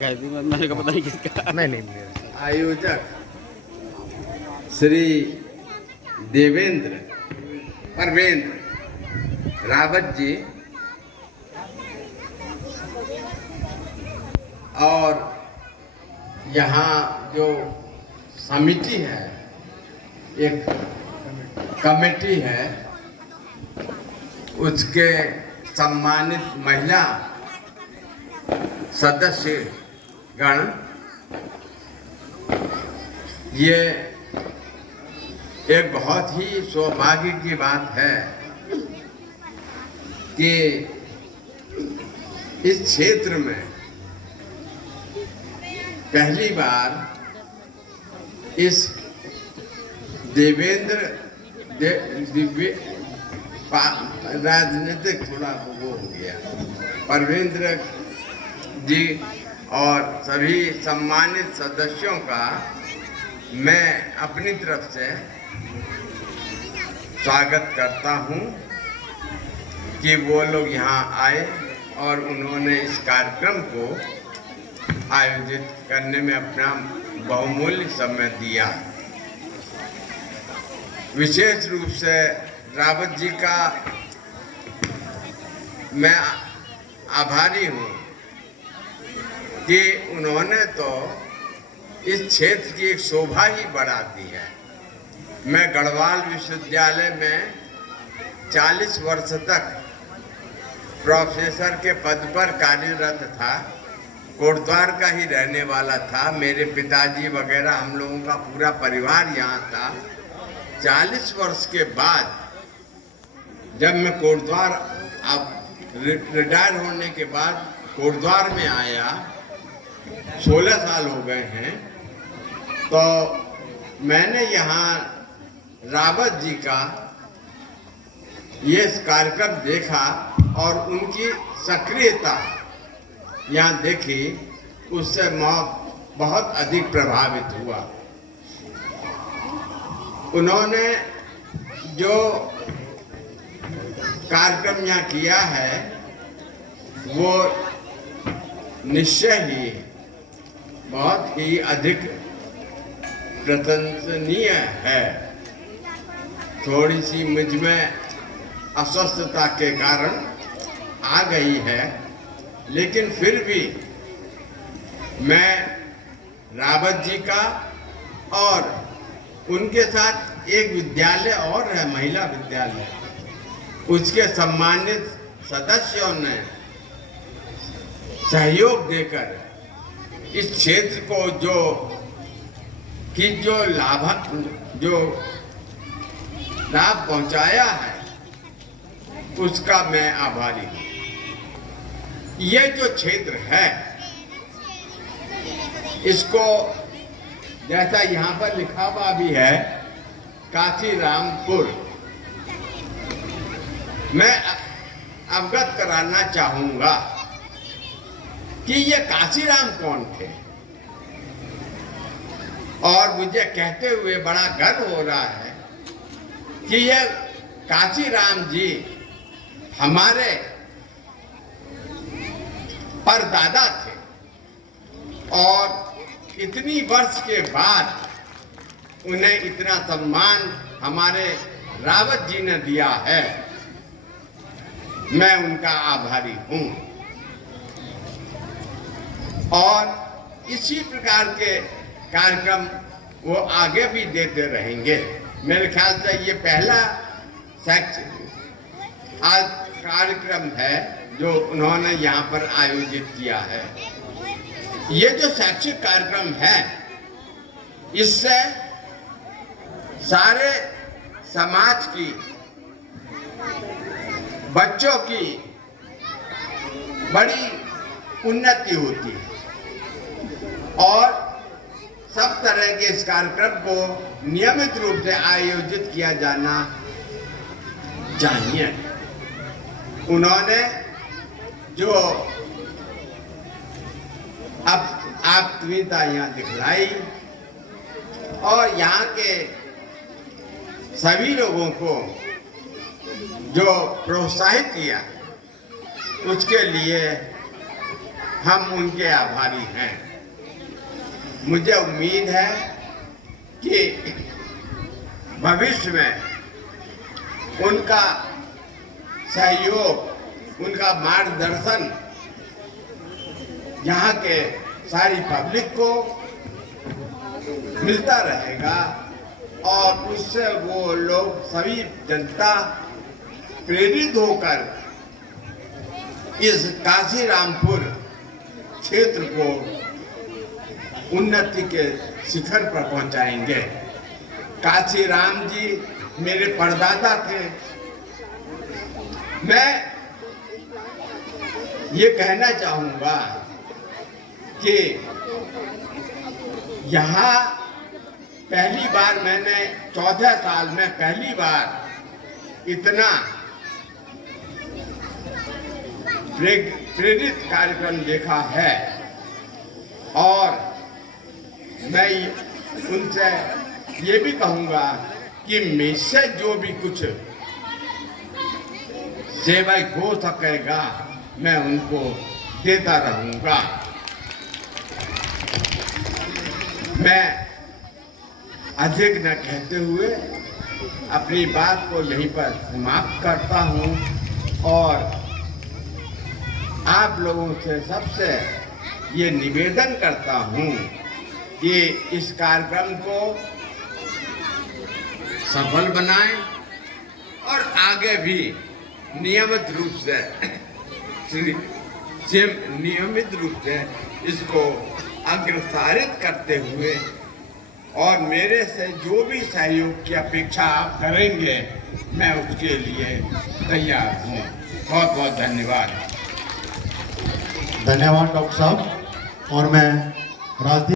मैंने कहा पता नहीं किसका। नहीं आयोजक श्री परवेंद्र रावत जी और यहाँ जो समिति है, एक कमेटी है, उसके सम्मानित महिला सदस्य गण, ये एक बहुत ही सौभाग्य की बात है कि इस क्षेत्र में पहली बार इस राजनीतिक थोड़ा वो हो गया, परवेंद्र जी और सभी सम्मानित सदस्यों का मैं अपनी तरफ से स्वागत करता हूं कि वो लोग यहाँ आए और उन्होंने इस कार्यक्रम को आयोजित करने में अपना बहुमूल्य समय दिया। विशेष रूप से रावत जी का मैं आभारी हूँ कि उन्होंने तो इस क्षेत्र की एक शोभा ही बढ़ा दी है। मैं गढ़वाल विश्वविद्यालय में 40 वर्ष तक प्रोफेसर के पद पर कार्यरत था, कोटद्वार का ही रहने वाला था। मेरे पिताजी वगैरह हम लोगों का पूरा परिवार यहाँ था। 40 वर्ष के बाद जब मैं कोटद्वार अब रिटायर होने के बाद कोटद्वार में आया, 16 साल हो गए हैं, तो मैंने यहाँ रावत जी का ये कार्यक्रम देखा और उनकी सक्रियता यहाँ देखी, उससे मैं बहुत अधिक प्रभावित हुआ। उन्होंने जो कार्यक्रम यहाँ किया है वो निश्चय ही बहुत ही अधिक प्रशंसनीय है। थोड़ी सी मुझ में अस्वस्थता के कारण आ गई है, लेकिन फिर भी मैं रावत जी का और उनके साथ एक विद्यालय और है, महिला विद्यालय, उसके सम्मानित सदस्यों ने सहयोग देकर इस क्षेत्र को जो लाभ पहुंचाया है, उसका मैं आभारी हूँ। ये जो क्षेत्र है, इसको जैसा यहाँ पर लिखा हुआ भी है काशीरामपुर, मैं अवगत कराना चाहूँगा कि ये काशीराम कौन थे। और मुझे कहते हुए बड़ा गर्व हो रहा है कि ये काशीराम जी हमारे परदादा थे और इतनी वर्ष के बाद उन्हें इतना सम्मान हमारे रावत जी ने दिया है। मैं उनका आभारी हूँ और इसी प्रकार के कार्यक्रम वो आगे भी देते रहेंगे। मेरे ख्याल से ये पहला कार्यक्रम है जो उन्होंने यहाँ पर आयोजित किया है। ये जो शैक्षिक कार्यक्रम है, इससे सारे समाज की, बच्चों की बड़ी उन्नति होती है और सब तरह के इस कार्यक्रम को नियमित रूप से आयोजित किया जाना चाहिए। उन्होंने जो अब आत्मीयता यहाँ दिखलाई और यहाँ के सभी लोगों को जो प्रोत्साहित किया, उसके लिए हम उनके आभारी हैं। मुझे उम्मीद है कि भविष्य में उनका सहयोग, उनका मार्गदर्शन यहाँ के सारी पब्लिक को मिलता रहेगा और उससे वो लोग सभी जनता प्रेरित होकर इस काशीरामपुर क्षेत्र को उन्नति के शिखर पर पहुंचाएंगे। काशीराम जी मेरे परदादा थे। मैं ये कहना चाहूँगा कि यहाँ पहली बार मैंने 14 साल में पहली बार इतना प्रेरित कार्यक्रम देखा है और मैं उनसे ये भी कहूँगा कि मुझसे जो भी कुछ सेवा हो सकेगा मैं उनको देता रहूँगा। मैं अधिक न कहते हुए अपनी बात को यहीं पर समाप्त करता हूँ और आप लोगों से सबसे ये निवेदन करता हूँ कि इस कार्यक्रम को सफल बनाएं और आगे भी नियमित रूप से इसको अग्रसारित करते हुए और मेरे से जो भी सहयोग की अपेक्षा आप करेंगे मैं उसके लिए तैयार हूँ। बहुत बहुत धन्यवाद। धन्यवाद डॉक्टर साहब। और मैं राजदीप